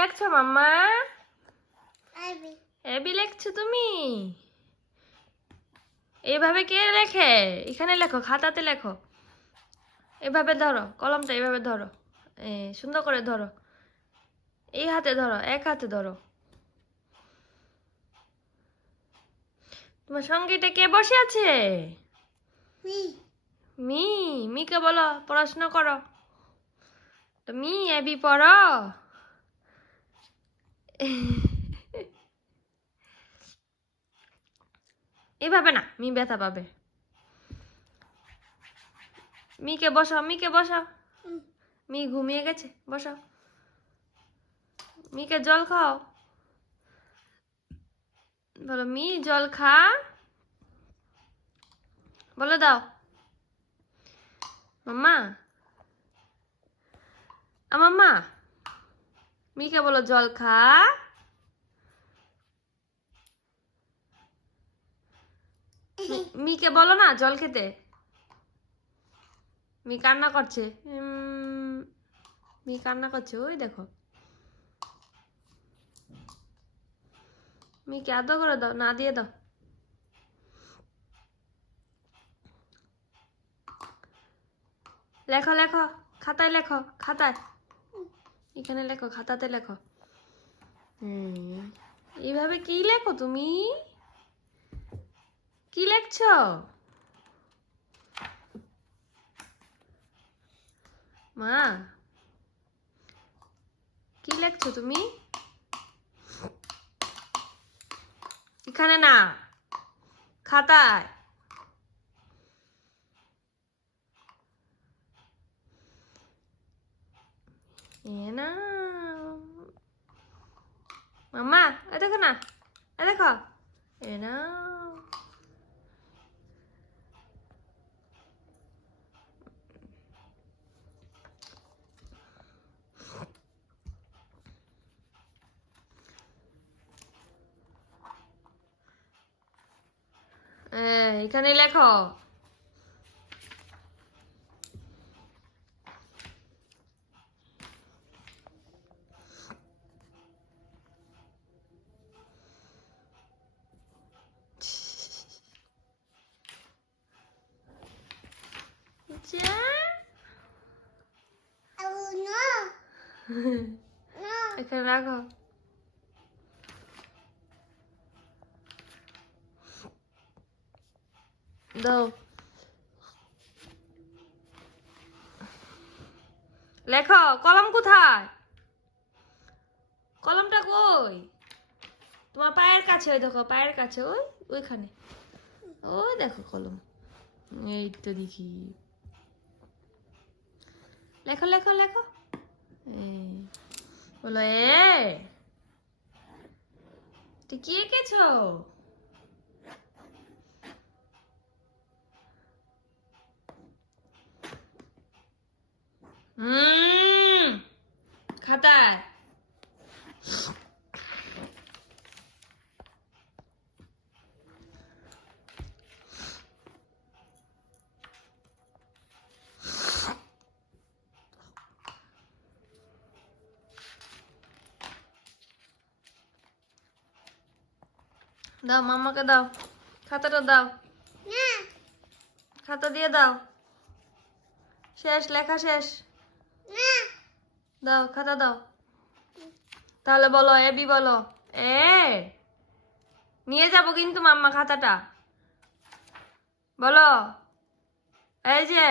লেখছো মাম্মা? AB লেখছো তুমি? এইভাবে কে লেখে? এখানে লেখো, খাতাতে লেখো। এভাবে ধরো, কলমটা এভাবে ধরো, সুন্দর করে ধরো। এই হাতে ধরো, এক হাতে ধরো। তোমার সঙ্গীটা কে বসে আছে? মি। মিকে বলো পড়াশোনা করো। তো মি এবি পড়ো। এভাবে না, মি ব্যথা পাবে। মিকে বসাও, মিকে বসাও। মি ঘুমিয়ে গেছে, বসাও। মিকে জল খাও। বলো মি জল খা। বলে দাও মাম্মা। মাম্মা, মিকে বলো জল খা। মিকে বলো না জল খেতে। মি কান্না করছে, মি কান্না করছে, ওই দেখো। মিকে আদর করে দাও, না দিয়ে দাও। লেখো লেখো, খাতায় লেখো, খাতায়। এখানে লেখো, খাতাতে লেখো। এইভাবে কি লেখো তুমি? কি লেখছো মা? কি লেখছো তুমি? এখানে না, খাতায়। না মাম্মা, এ দেখো না, এ দেখো, এ না। এখানে লেখো। এখানে রাখো। দাও, লেখো। কলম কোথায়? কলমটা কই? তোমার পায়ের কাছে, ওই দেখো, পায়ের কাছে, ওইখানে। ওই দেখো কলম। এই তো দেখি। লেখো লেখো লেখো। বলো কি এঁকেছো? খাতায়। দাও মাম্মাকে দাও, খাতাটা দাও। খাতা দিয়ে দাও। শেষ, লেখা শেষ। দাও, খাতা দাও। তাহলে বলো এবি বলো। নিয়ে যাবো কিন্তু মাম্মা খাতাটা। বলো এই যে